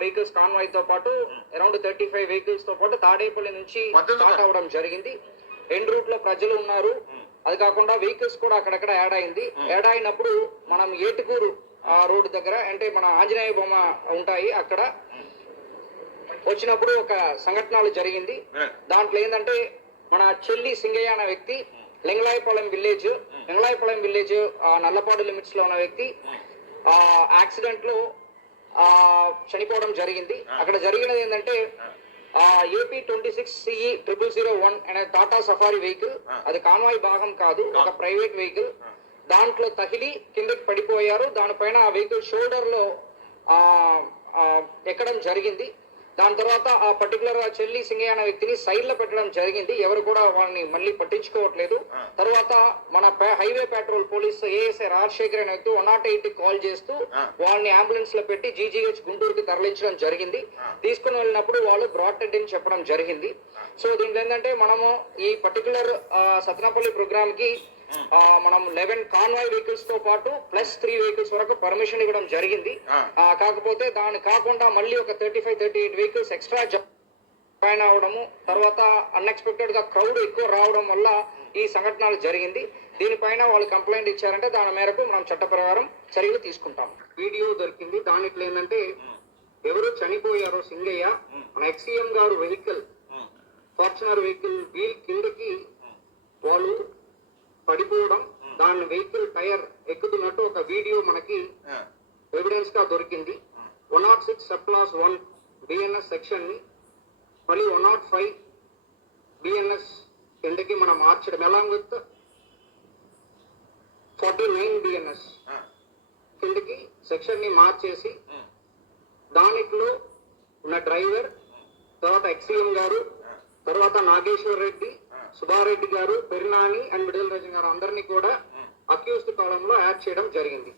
Vehicles convoy తో పాటు around 35 vehicles తో పాటు తాడేపల్లి నుంచి స్టార్ట్ అవ్వడం జరిగింది. ఎండ్ రూట్ లో ప్రజలు ఉన్నారు. అది కాకుండా వెహికల్స్ కూడా అక్కడక్కడ యాడ్ అయింది. యాడ్ అయినప్పుడు మనం ఏటుకూరు రోడ్డు దగ్గర అంటే మన ఆంజనేయ బొమ్మ ఉంటాయి, అక్కడ వచ్చినప్పుడు ఒక సంఘటనలు జరిగింది. దాంట్లో ఏంటంటే మన చెల్లి సింగయ్య అనే వ్యక్తి లింగలాయపాలెం విలేజ్ నల్లపాడు లిమిట్స్ లో ఉన్న వ్యక్తి యాక్సిడెంట్ లో చనిపోవడం జరిగింది. అక్కడ జరిగినది ఏంటంటే AP 26 CE 0001 అనే టాటా సఫారీ వెహికల్, అది కాన్వాయ్ భాగం కాదు, ఒక ప్రైవేట్ వెహికల్. దాంట్లో తగిలి కిందకి పడిపోయారు. దానిపైన ఆ వెహికల్ షోల్డర్ లో ఎక్కడం జరిగింది. దాని తర్వాత ఆ పర్టికులర్ చెల్లి సింగయ్య అనే వ్యక్తిని సైడ్ లో పెట్టడం జరిగింది. ఎవరు కూడా వాళ్ళని మళ్ళీ పట్టించుకోవట్లేదు. తర్వాత మన highway petrol police ASI Rajasekhar అనే వ్యక్తి 108 కాల్ చేస్తూ వాళ్ళని అంబులెన్స్ లో పెట్టి GGH గుంటూరుకి తరలించడం జరిగింది. తీసుకుని వెళ్ళినప్పుడు వాళ్ళు బ్రాడ్ డెడ్ అని చెప్పడం జరిగింది. సో దీంట్లో ఏంటంటే మనము ఈ పర్టికులర్ సత్నాపల్లి ప్రోగ్రామ్ కి మనం 11 కాన్వాయ్ వెహికల్స్ తో పాటు ప్లస్ 3 వెహికల్స్ వరకు పర్మిషన్ ఇవ్వడం జరిగింది. కాకపోతే దాని కాకుండా మళ్ళీ ఒక 35-38 వెహికల్స్ ఎక్స్ట్రా జాయిన్ అవడము, తర్వాత అన్ఎక్స్పెక్టెడ్ గా క్రౌడ్ ఎక్కువ రావడం వల్ల ఈ సంఘటనలు జరిగింది. దీనిపైన వాళ్ళు కంప్లైంట్ ఇచ్చారంటే దాని మేరకు మనం చట్ట ప్రకారం చర్యలు తీసుకుంటాం. వీడియో దొరికింది. దాంట్లో ఏంటంటే ఎవరు చనిపోయారో సింగయ్య మన XCM గారు వెహికల్ ఫార్చునర్ వెహికల్ వీల్ కిందకి వాళ్ళు పడిపోవడం, దాని వెహికల్ టైర్ ఎక్కుతున్నట్టు ఒక వీడియో మనకి ఎవిడెన్స్ గా దొరికింది. 106 సబ్ క్లాస్ 1 BNS సెక్షన్ ని మళ్ళీ 105 BNS కిందకి మనం మార్చడం, అలాంగ్ విత్ 49 BNS కిందకి సెక్షన్ ని మార్చేసి దానిలో ఉన్న డ్రైవర్, తర్వాత XCM గారు, తర్వాత నాగేశ్వర్ రెడ్డి, సుబ్బారెడ్డి గారు, పెరినాని అండ్ మిడిల్ రజన్ గారు అందరినీ కూడా అక్యూజ్డ్ కాలంలో యాడ్ చేయడం జరిగింది.